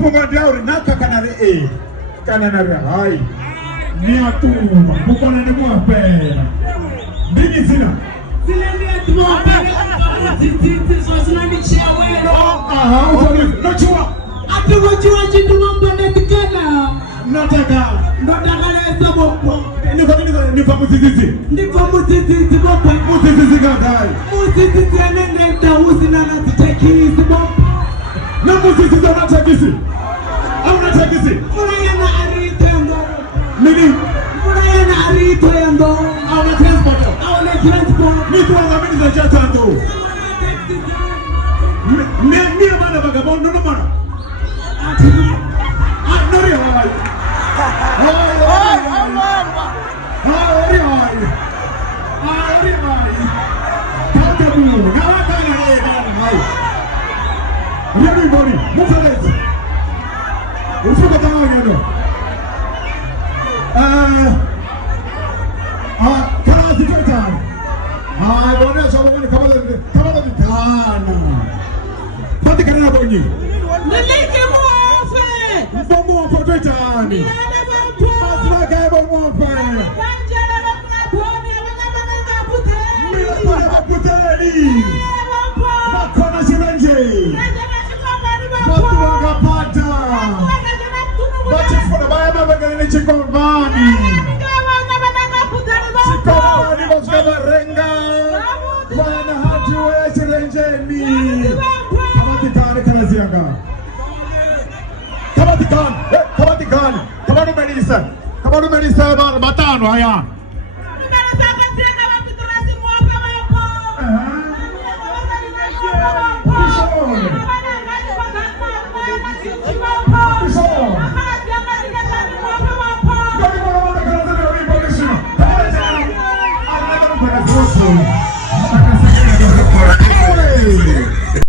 Pogadiauri naka kanare kanare hai ni atuma bukana ne mwapera ndini sina zile ndio titi sosina michewe no chua atujua jindu mambo netikana nataka lesa bopo ni fa muzizisi ndipo muzizisi bopo muzizisi gadai muzizisi nenda usina na titekisi bopo na muzizisi anatakisi au natakisi furayana aritendo nini furayana aritendo au na transport ni tuanga mimi za chatando ni bana vagabondo no mara nori hai everybody, move on it. We'll forget about it. Can I see your time? I don't know. So we're going to come on the gun. What the can I bring you? Nilike muofe Mbomo for the time. Nilale mampo Asla kaibo mwampa. Banjala wakuna poni wakabanga puteni Mila puteni. Mampo Makona sirenje. Watu wakapata. Bati funa baya bagani chikovani. Chikovani waskava renga. Wana hatu ya chirenjeni. Kamatikani kanazianga. Kamatikani. Kamanu Melissa matano haya. Hey!